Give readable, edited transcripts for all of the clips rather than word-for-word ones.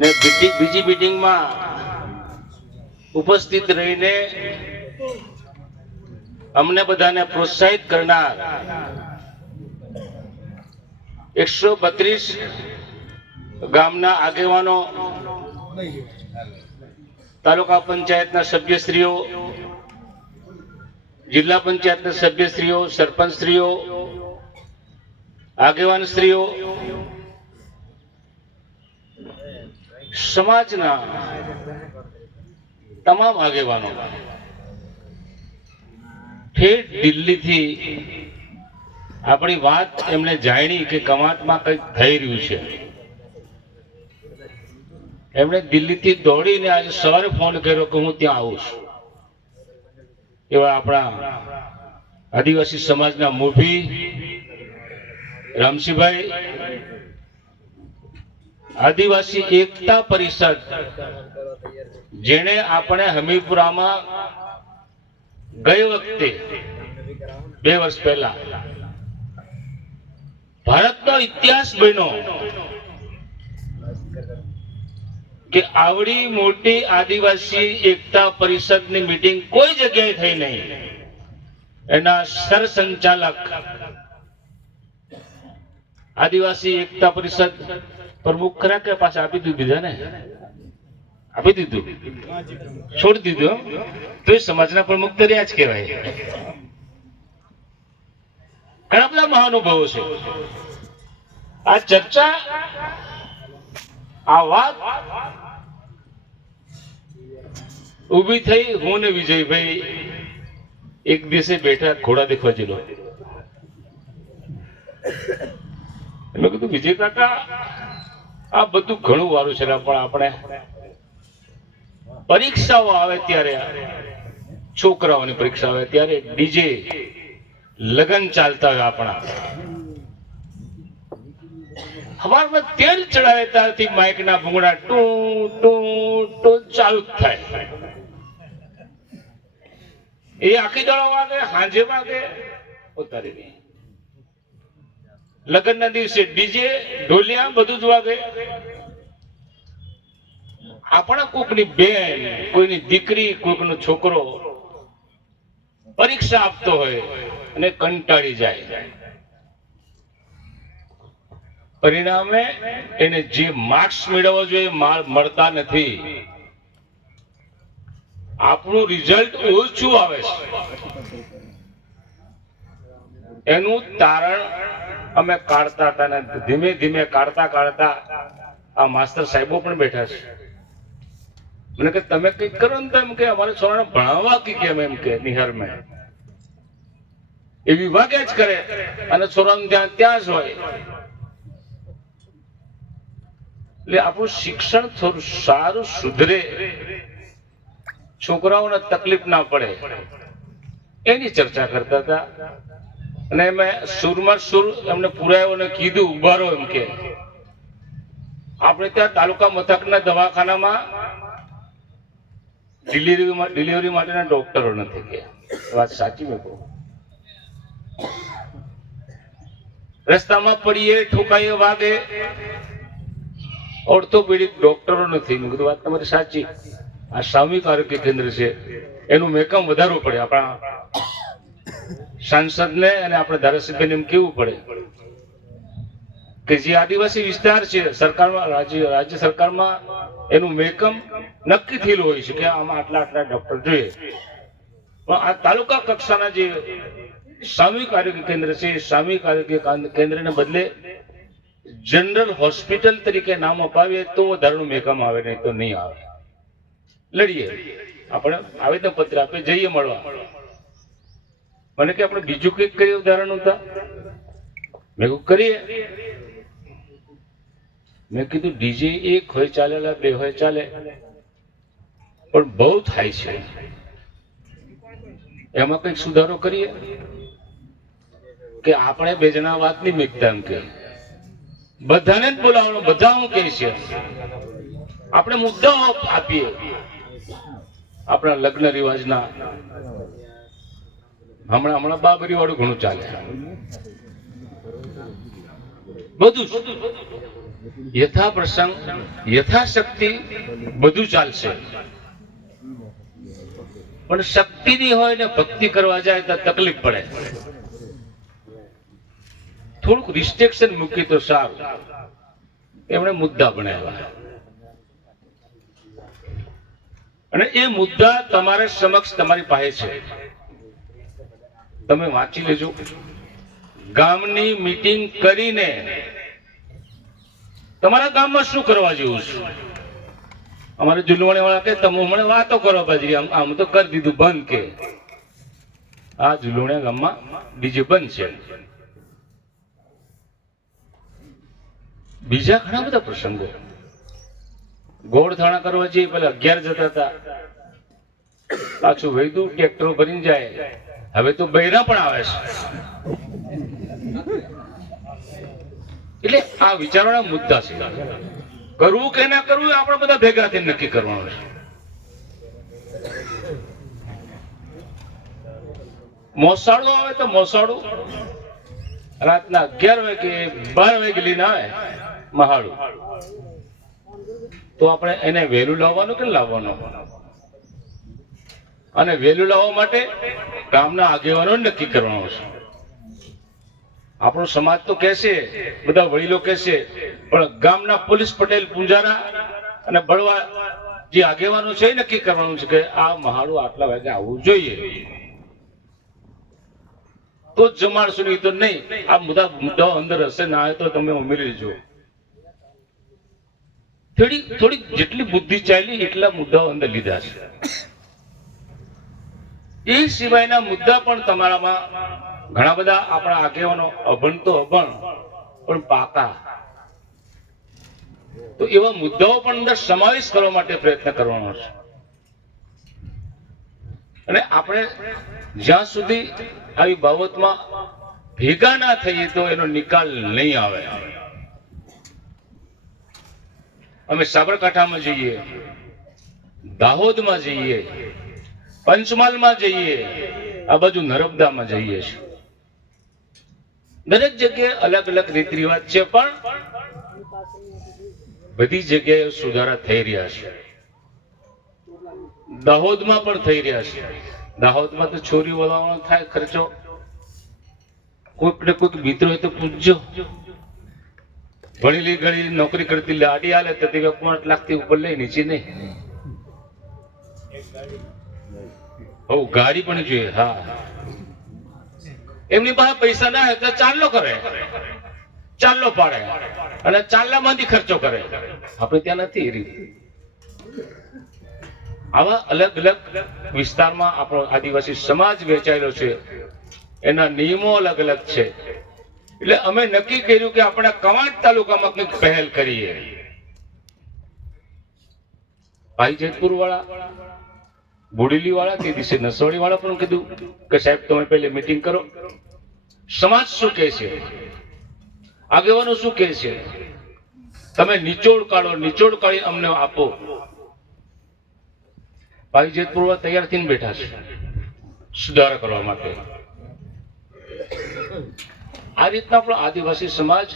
ને બીજી મીટિંગમાં ઉપસ્થિત રહીને અમને બધાને પ્રોત્સાહિત કરનાર 132 ગામના આગેવાનો, તાલુકા પંચાયતના સભ્યશ્રીઓ, જિલ્લા પંચાયતના સભ્યશ્રીઓ, સરપંચશ્રીઓ, આગેવાનશ્રીઓ, સમાજના તમામ આગેવાનો ઠેઠ દિલ્હીથી આપણી વાત એમને જાણી કે કવાંટમાં કંઈક થઈ રહ્યું છે. એમણે દિલ્હીથી દોડીને આજે સવારે ફોન કર્યો કે હું ત્યાં આવું છું. એવા આપણા આદિવાસી સમાજના મોભી રામસિંહભાઈ, આદિવાસી એકતા પરિષદ જેણે આપણે હમીરપુરામાં ગઈ વખતે 2 વર્ષ પહેલા ભારતનો ઇતિહાસ બન્યો કે આવડી મોટી આદિવાસી એકતા પરિષદની મીટિંગ કોઈ જગ્યાએ થઈ નહીં. એના સરસંચાલક આદિવાસી એકતા પરિષદ પ્રમુખ ખરા કે પાછા આપી દીધું? બીજાને આપી દીધું, છોડી દીધું. તો એ સમાજના પ્રમુખ તો રહ્યા જ કહેવાય. ઘણા બધા મહાનુભાવો છે. આ ચર્ચા, આ વાત ઉભી થઈ. હું ને વિજયભાઈ એક દિવસે બેઠા ઘોડા દેખવા જેલો. મેં કીધું વિજય કાકા આ બધું ઘણું વારું છે, પણ આપણે પરીક્ષાઓ આવે ત્યારે, છોકરાઓની પરીક્ષા આવે ત્યારે ડીજે લગન ચાલતા હોય આપણા. સવારમાં તેલ ચડાવે ત્યારથી માઇક ના ભૂંગળા ટુ ટુ ટુ ચાલુ થાય. એ આખી દાડો વાગે, સાંજે વાગે, ઉતારી દે. લગ્ન ના દિવસે ડીજે, ઢોલિયા બધું જ વાગે. આપણા કોકની બેન, કોઈની દીકરી, કોઈકનો છોકરો પરીક્ષા આપતો હોય અને કંટાળી જાય, પરિણામે એને જે માર્ક્સ મેળવવા જોઈએ મળતા નથી. આપણું રિઝલ્ટ ઓછું આવે છે. એનું તારણ અમે કાઢતા હતા ને ધીમે ધીમે કાઢતા આ માસ્ટર સાહેબો પણ બેઠા છે. મને કે તમે કઈક કરો ને, એમ કે અમારે છોકરાને ભણાવવા કે કેમ, એમ કે નિહાર મેં એ વિભાગે જ કરે અને છોકરાનું ત્યાં જ હોય. એટલે આપણું શિક્ષણ થોડું સારું સુધરે, છોકરાઓને તકલીફ ના પડે, એની ચર્ચા કરતા હતા. અને મેં સુરમાં સુર એમને પુરાયો અને કીધું ઉભારો, એમ કે આપણે ત્યાં તાલુકા મથકના દવાખાનામાં ડિલિવરી માટેના ડોક્ટરો નથી ગયા. વાત સાચી મેં કહું. રસ્તામાં પડીએ, ઠોકાઈએ, વાગે, ઓર્થોપેડિક ડોક્ટરો નથી. મેં કીધું વાત તમારી સાચી. આ સામૂહિક આરોગ્ય કેન્દ્ર છે, એનું મેકમ વધારવું પડે. આપણા સાંસદને અને આપણા ધારાસભ્યને એમ કેવું પડે કે જે આદિવાસી વિસ્તાર છે, સરકારમાં, રાજ્ય સરકારમાં એનું મેકમ નક્કી થયેલું હોય છે કે આમાં આટલા ડોક્ટર જોઈએ. પણ આ તાલુકા કક્ષાના જે સામૂહિક આરોગ્ય કેન્દ્ર છે, સામૂહિક આરોગ્ય કેન્દ્રને બદલે જનરલ હોસ્પિટલ તરીકે નામ અપાવીએ તો વધારાનું મેકમ આવે, નહીં તો નહીં આવે. લડીએ, આપણે આવેદન પત્ર આપે, જઈએ મળવા. મને કે આપણે બીજું કંઈક કરીએ ઉદાહરણ હતા. મેં કરીએ. મેં કીધું ડીજે 1 હોય ચાલે, 2 હોય ચાલે, પણ બહુ થાય છે. એમાં કંઈક સુધારો કરીએ કે આપણે બે જણા વાત નહીં મીકતા, એમ કે બધાને જ બોલાવવાનું, બધા હું કહે છે. આપણે મુદ્દાઓ આપીએ આપણા લગ્ન રિવાજના. હમણાં બાબરી વાળું ઘણું ચાલે. બધું જ યથા પ્રસંગ યથાશક્તિ બધું ચાલશે. પણ શક્તિ ની હોય ને ભક્તિ કરવા જાય તો તકલીફ પડે. થોડુંક રિસ્ટ્રિક્શન મૂકી તો સારું. એમણે મુદ્દા બનાવ્યા અને એ મુદ્દા તમારે સમક્ષ તમારી પાસે છે, તમે વાંચી લેજો. ગામની મીટિંગ કરીને તમારા ગામમાં શું કરવા જેવું છે. અમારે જુલવાણી વાળા કે તમે મને વાતો કરો બાજી, આમ તો કરી દીધું બંધ. કે આ જુલવાણી ગામમાં ડીજે બંધ છે. બીજા ઘણા બધા પ્રસંગો ગોળ થાણા કરવા જઈએ, પેલા 11 જતા હતા, પાછું વૈદું ટ્રેક્ટરો ભરીને જાય. હવે તો બૈરા પણ આવે છે. એટલે આ વિચારોના મુદ્દા છે. કરવું કે ના કરવું આપણે બધા ભેગા થઈને નક્કી કરવાનું છે. મોસાળું આવે તો મોસાળું રાતના 11 વાગે 12 વાગે લઈને આવે મહાળું, તો આપણે એને વહેલું લાવવાનું કે લાવવાનું? અને વહેલું લાવવા માટે ગામના આગેવાનો નક્કી કરવાનો છે. આપણો સમાજ તો કહેશે, બધા વડીલો કહેશે, પણ ગામના પોલીસ પટેલ પૂંજારા અને બળવા જે આગેવાનો છે એ નક્કી કરવાનું છે કે આ મહાળું આટલા વાગે આવવું જોઈએ. તો જ જમાડશું, નહીં તો નહીં. આ મુદ્દાઓ અંદર હશે ના આવે તો તમે ઉમેરી લેજો. થોડી જેટલી બુદ્ધિ ચાલી એટલા મુદ્દાઓ અંદર લીધા છે. એ સિવાયના મુદ્દા પણ તમારામાં ઘણા બધા આપણા આગેવાનો અભણ તો અભણ પણ પાકા, તો એવા મુદ્દાઓ પણ અંદર સમાવેશ કરવા માટે પ્રયત્ન કરવાનો છે. અને આપણે જ્યાં સુધી આવી બાબતમાં ભેગા ના થઈએ તો એનો નિકાલ નહીં આવે. અમે સાબરકાંઠામાં જઈએ, દાહોદમાં જઈએ, પંચમહાલમાં જઈએ, આ બાજુ નર્મદામાં જઈએ છીએ. દરેક જગ્યાએ અલગ અલગ રીત રિવાજ છે, પણ બધી જગ્યાએ સુધારા થઈ રહ્યા છે. દાહોદમાં પણ થઈ રહ્યા છે. દાહોદમાં તો છોરી વળવાનો થાય ખર્ચો, કોઈક ને કોઈક મિત્ર હોય તો પૂછજો. ભણેલી ગણેલી નોકરી કરતી લાડી હાલે તો 5 લાખથી ઉપર લઈ, નીચે નહીં. ગાડી પણ જોઈએ. હા, એમની પાસે પૈસા ના હોય તો ચાલ્લો કરે, ચાલ્લો પાડે અને ચાલ્લામાંથી ખર્ચો કરે. આપણે ત્યાં નથી એ રીતે. આવા અલગ અલગ વિસ્તારમાં આપણો આદિવાસી સમાજ વહેંચાયેલો છે, એના નિયમો અલગ અલગ છે. એટલે અમે નક્કી કર્યું કે આપણે કવાંટ તાલુકામાં કંઈક પહેલ કરીએ. ભાઈ જેતપુર વાળા, બોડેલી વાળા કે દિવસે નસવાડી વાળા પણ કીધું કે સાહેબ તમે પહેલે મીટિંગ કરો, સમાજ શું કહે છે, આગેવાનો શું કહે છે, તમે નિચોડ કાઢો, નિચોડ કાઢી અમને આપો. ભાઈ જેતપુર વાળા તૈયાર થઈને બેઠા છે સુધારા કરવા માટે. આ રીતના આપણો આદિવાસી સમાજ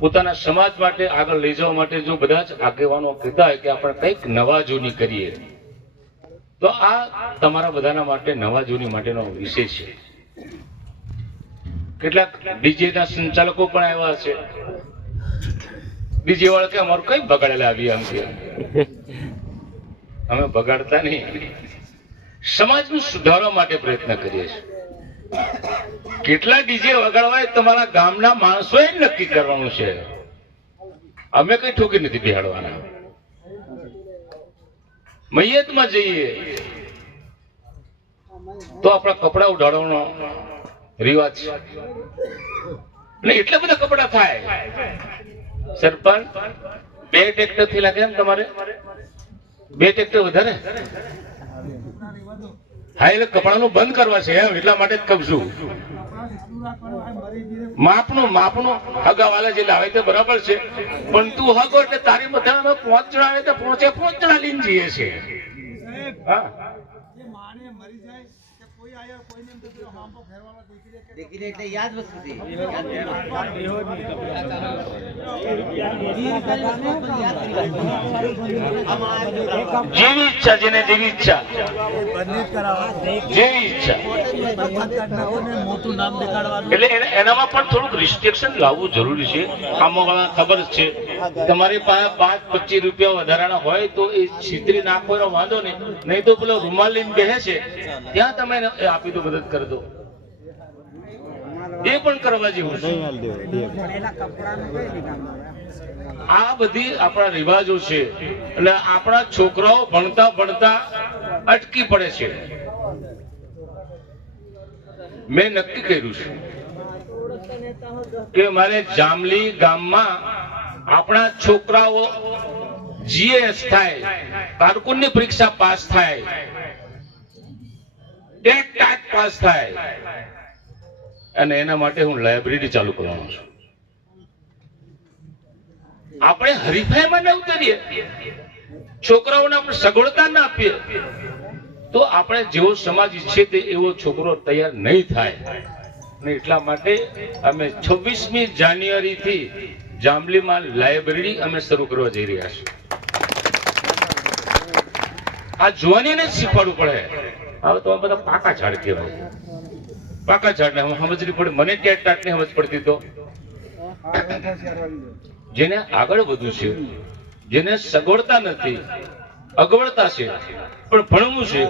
પોતાના સમાજ માટે આગળ લઈ જવા માટે જો બધા જ આગેવાનો કહેતા હોય કે આપણે કંઈક નવા જૂની કરીએ, તો આ તમારા બધાના માટે નવા જૂની માટેનો વિષય છે. કેટલાક ડીજે ના સંચાલકો પણ આવ્યા છે. ડીજે વાળા કે અમારું કઈ બગાડેલા આવી, આમ કે અમે બગાડતા નહીં, સમાજનું સુધારવા માટે પ્રયત્ન કરીએ છીએ. કેટલા ડીજે વગાડવા તમારા ગામના માણસોએ નક્કી કરવાનું છે. અમે કઈ ઠોકી નથી બેહાડવાના. મૈયતમાં જઈએ તો આપણા કપડા ઉડાડવાનો રિવાજ છે, અને એટલા બધા કપડા થાય. સરપંચ 2 ટ્રેક્ટર થી લાગે એમ તમારે 2 ટ્રેક્ટર વધારે? હા, એટલે કપડાનું બંધ કરવા છે એમ, એટલા માટે જ કહું છું. માપનું હગાવાલા જે લાવે તે બરાબર છે, પણ તું હગો એટલે તારી બધા 5 જણા આવે તો 5 જણા લઈને જઈએ છે. હા, લેકિન એટલે યાદ વસ્તુ છે યાદ જેવી ઈચ્છા જેને જેવી ઈચ્છા જેવી ઈચ્છા મોટું નામ દેખાડવાનું એટલે એનામાં પણ થોડુંક રિસ્ટ્રિક્શન લાવવું જરૂરી છે. આમાં ખબર જ છે તમારી પાસે 5-25 રૂપિયા વધારાના હોય તો એ છીતરી નાખો એનો વાંધો નહીં તો પેલો રૂમાલ લઈને બેસે છે ત્યાં તમે એને આપી દો, મદદ કરી દો, એ પણ કરવા જેવું છે. આ બધી આપણા રિવાજો છે એટલે આપણા છોકરાઓ ભણતા ભણતા અટકી પડે છે. મેં નક્કી કર્યું છે કે મારે જાંબલી ગામમાં આપણા છોકરાઓ જીએસ થાય, કારકુનની પરીક્ષા પાસ થાય, ટેટ પાસ થાય, અને એના માટે હું લાઇબ્રેરી ચાલુ કરવાનો છું. આપણે હરીફાઈમાં ન ઉતરીએ, છોકરાઓને આપણે સગવડતા ના આપીએ તો આપણે જેવો સમાજ ઈચ્છે તે એવો છોકરો તૈયાર નહીં થાય. અને એટલા માટે અમે 26મી જાન્યુઆરી થી જાંબલીમાં લાઇબ્રેરી અમે શરૂ કરવા જઈ રહ્યા છીએ. આ જુવાનીને જ શીખવાડવું પડે. હવે તો બધા પાકા ઝાડ કહેવાય, પાકા ઝાડને હું સમજવી પડે. મને ટેટ ટાટની સમજ પડતી તો જેને આગળ વધવું છે, જેને સગવડતા નથી, અગવડતા છે પણ ભણવું છે,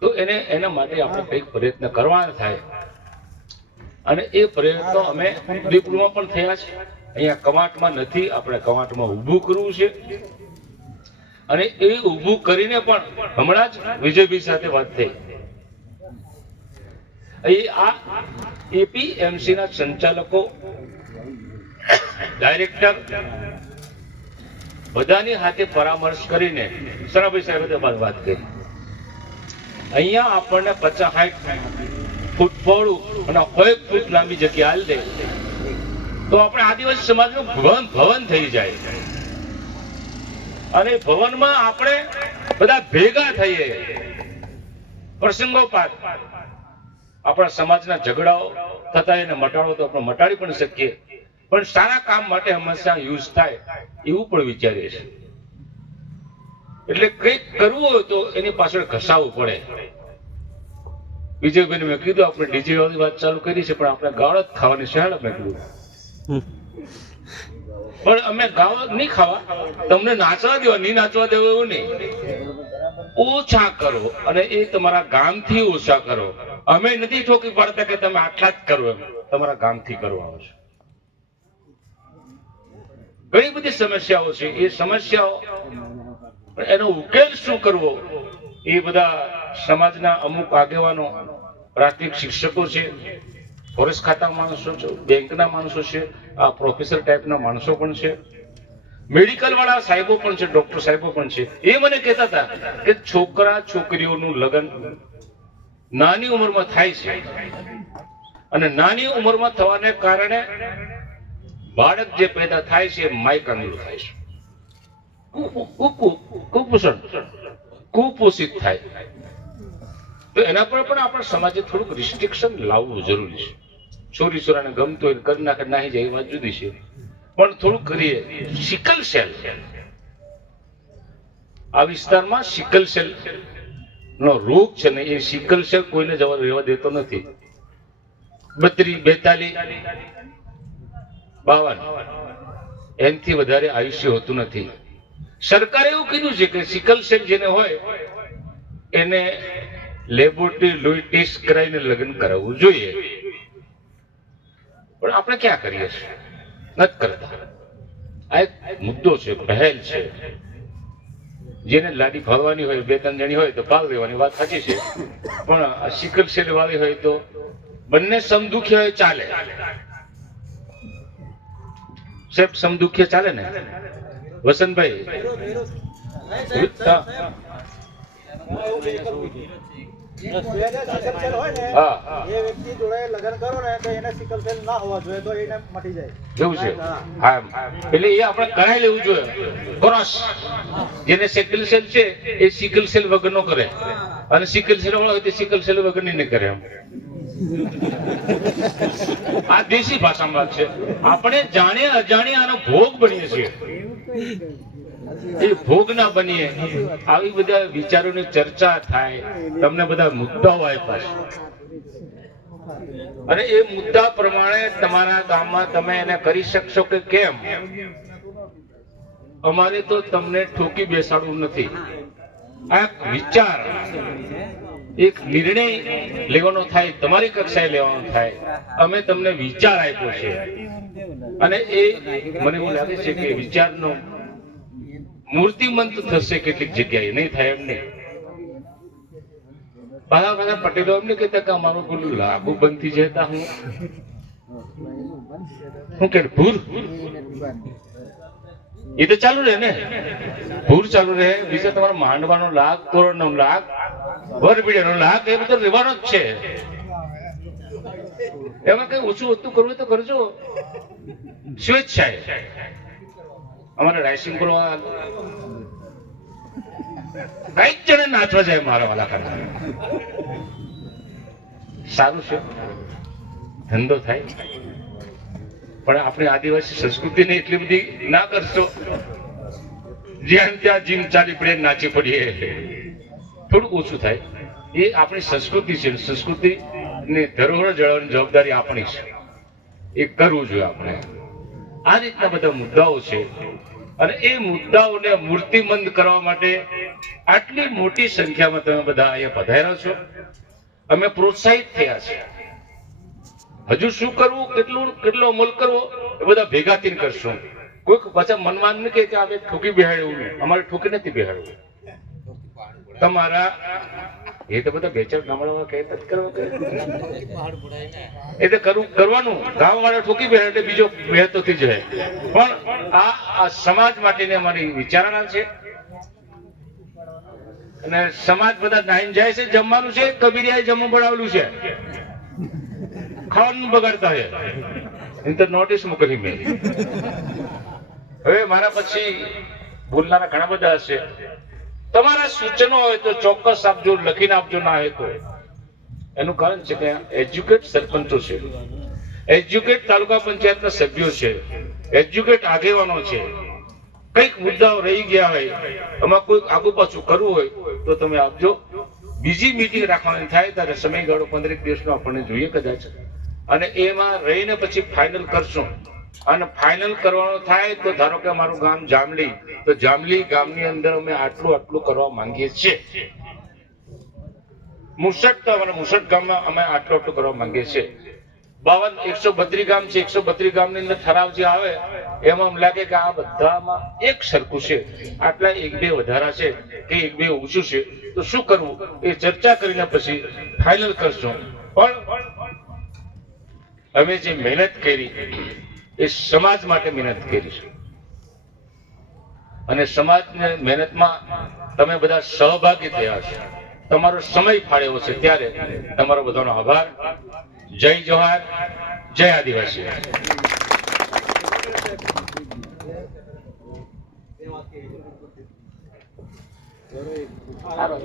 તો એને એના માટે આપણે કંઈક પ્રયત્ન કરવાના થાય. અને એ પ્રયત્નો અમે દીપડુમાં પણ થયા છે. અહીંયા કવાંટમાં નથી, આપણે કવાંટમાં ઊભું કરવું છે. અને એ ઊભું કરીને પણ હમણાં જ વિજયભાઈ સાથે વાત થઈ. આ એપીએમસી ના સંચાલકો, ડાયરેક્ટર બધાની હાથે પરામર્શ કરીને સરાભાઈ સાહેબે વાત કરી. અહીંયા આપણને 50-60 ફૂટ પહોળું અને 1 ફૂટ લાંબી જગ્યા આલી દે તો આપણે આદિવાસી સમાજનું ભવન થઈ જાય. અને ભવનમાં આપણે બધા ભેગા થઈએ, પ્રસંગોપાત આપણા સમાજના ઝઘડાઓ થતા એને મટાડો તો આપણે મટાડી પણ શકીએ, પણ સારા કામ માટે હંમેશા યુઝ થાય એવું પણ વિચારીએ છીએ. એટલે કંઈક કરવું હોય તો એની પાછળ ઘસાવવું પડે. વિજયભાઈને મેં કીધું આપણે ડીજે વાળી વાત ચાલુ કરી છે પણ આપણે ગાળ જ ખાવાની છે. મેં કીધું પણ અમે ગાવ નહીં ખાવા, તમને નાચવા દેવા, નહીં નાચવા દેવા એવું નહીં, ઓછા કરો અને એ તમારા ગામથી ઓછા કરો. અમે નથી ઠોકી પાડતા કે તમે આટલા જ કરો, એમ તમારા ગામથી કરવાનું છે. ઘણી બધી સમસ્યાઓ છે, એ સમસ્યાઓ એનો ઉકેલ શું કરવો એ બધા સમાજના અમુક આગેવાનો, પ્રાથમિક શિક્ષકો છે, ફોરેસ્ટ ખાતા માણસો છે, બેંકના માણસો છે, આ પ્રોફેસર ટાઈપના માણસો પણ છે, મેડિકલ વાળા સાહેબો પણ છે, ડોક્ટર સાહેબો પણ છે. એ મને કહેતા હતા કે છોકરા છોકરીઓનું લગ્ન નાની ઉંમરમાં થાય છે અને નાની ઉંમરમાં થવાને કારણે બાળક જે પેદા થાય છે માયકાંદુર થાય છે, કુપોષિત થાય. તો એના પર પણ આપણા સમાજે થોડુંક રિસ્ટ્રિક્શન લાવવું જરૂરી છે. છોરી છોરાને ગમતો હોય કરી નાખે નાહી જાય એ વાત જુદી છે, પણ થોડુંક કરીએ. સિકલ સેલ આ વિસ્તારમાં સિકલ સેલ નો રોગ છે ને, એ સિકલ સેલ કોઈને જવા રહેવા દેતો નથી. 32, 42, 52 એનાથી વધારે આયુષ્ય હોતું નથી. સરકારે એવું કીધું છે કે સિકલ સેલ જેને હોય એને લેબોરેટરી લોહી ટેસ્ટ કરાવીને લગ્ન કરાવવું જોઈએ, પણ આપણે ક્યાં કરીએ છીએ? નથી કરતા. આ એક મુદ્દો છે, પહેલ છે. જેને લાડી ફાળવાની હોય, 2-3 જણી હોય તો પાલ દેવાની વાત સાચી છે, પણ આ સિકલ સેલ વાળી હોય તો બંને સમદુખ્ય હોય ચાલે. સાહેબ સમદુખ્ય ચાલે ને વસંતભાઈ? એવું છે. હા, એટલે એ આપણે કરાવી લેવું જોઈએ. ક્રોસ જેને સિકલ સેલ છે એ સિકલ સેલ વગર નો કરે. અને સિકલ સેલ વાળો હોય તે સિકલ સેલ વગરની નહીં કરે એમ. આ દેશી ભાષામાં છે. આપણે જાણીએ અજાણીએ આનો ભોગ બનીએ છીએ. એ ભોગ ના બનીએ. આવી બધા વિચારોની ચર્ચા થાય, તમને બધા મુદ્દાઓ આપ્યા છે અને એ મુદ્દા પ્રમાણે તમારા ગામમાં તમે એને કરી શકશો કે કેમ, અમારે તો તમને ઠોકી બેસાડવું નથી. આ એક વિચાર, એક નિર્ણય લેવાનો થાય, તમારી કક્ષાએ લેવાનો થાય. અમે તમને વિચાર આપ્યો છે અને એ મને એવું લાગે છે કે વિચારનો મૂર્તિમંત થશે કેટલીક જગ્યાએ, નહીં થાય એમ નહીં. બધા પટેલો એમ નહીં કહેતા કે અમારું પેલું લાગુ બંધ થઈ જતા હું કે ભૂર એ તો ચાલુ રહે ને, ભૂર ચાલુ રહે. બીજા તમારા માંડવાનો લાગ, તોરણનો લાગ, વરબીડાનો લાગ, એ બધો રહેવાનો જ છે. એમાં કઈ ઓછું વધતું કરવું તો કરજો, સ્વેચ્છાએ. અમારે રાઇસિંગ કરવા કઈક જણે નાચવા જાય મારા વાલા કરતા. સારું છે, ધંધો થાય, પણ આપણી આદિવાસી સંસ્કૃતિને એટલી બધી ના કરશો. જ્યાં ત્યાં જીમ ચાલી પડે, નાચી પડીએ, થોડુંક ઓછું થાય. એ આપણી સંસ્કૃતિ છે. સંસ્કૃતિની ધરોહર જાળવવાની જવાબદારી આપણી છે. એ કરવું જોઈએ આપણે. આ રીતના બધા મુદ્દાઓ છે અને એ મુદ્દાઓને મૂર્તિમંત કરવા માટે આટલી મોટી સંખ્યામાં તમે બધા અહીંયા પધાર્યા છો. અમે પ્રોત્સાહિત થયા છે. હજુ શું કરવું, કેટલો અમલ કરવો, એ બધા ભેગા થઈને કરશું. કોઈક પાછા મનમાં નહીં કે આ ઠોકી બેહાડ્યું. અમારે ઠોકી નથી બેહાડવું. તમારા એ તો બધા બે ચાર ગામડામાં કહેતા જ કરવા એ તો કરવાનું. ગામ વાળા ઠોકી બેહાડે એટલે બીજો બેહતો થઈ જાય. પણ આ સમાજ માટેની અમારી વિચારણા છે અને સમાજ બધા નાઈને જાય છે. જમવાનું છે, કબીરિયાએ જમવું બનાવેલું છે, ખાવાનું બગાડતા છે. એ તો નોટિસ મોકલી મેં. હવે મારા પછી બોલનારા ઘણા બધા હશે. તમારા સૂચનો હોય તો ચોક્કસ આપજો, લખીને આપજો. ના હોય તો એનું કારણ છે કે એજ્યુકેટ સરપંચો છે, એજ્યુકેટ તાલુકા પંચાયતના સભ્યો છે, એજ્યુકેટ આગેવાનો છે. કઈક મુદ્દાઓ રહી ગયા હોય, એમાં કોઈ આગુ પાછું કરવું હોય તો તમે આપજો. બીજી મીટિંગ રાખવાની થાય ત્યારે સમયગાળો 15 દિવસનો આપણને જોઈએ કદાચ, અને એમાં રહીને પછી ફાઇનલ કરશું. અને ફાઇનલ કરવાનો થાય તો ધારો કે અમારું ગામ જામલી, તો જામલી ગામની અંદર અમે આટલું કરવા માંગીએ છીએ. મુસટ તો અમારા મુસટ ગામમાં અમે આટલું કરવા માંગીએ છીએ. 132 ગામ છે. 132 ગામની અંદર ઠરાવ જે આવે એમાં અમને લાગે કે આ બધામાં એક સરખું છે, આટલા 1-2 વધારા છે કે 1-2 ઓછું છે, તો શું કરવું એ ચર્ચા કરીને પછી ફાઇનલ કરશું. પણ અમે જે મહેનત કરી એ સમાજ માટે મહેનત કરી છે અને સમાજની મહેનતમાં તમે બધા સહભાગી થયા છો, તમારો સમય ફાળવ્યો છે, ત્યારે તમારો બધાનો આભાર. જય જોહાર, જય આદિવાસી. સારો.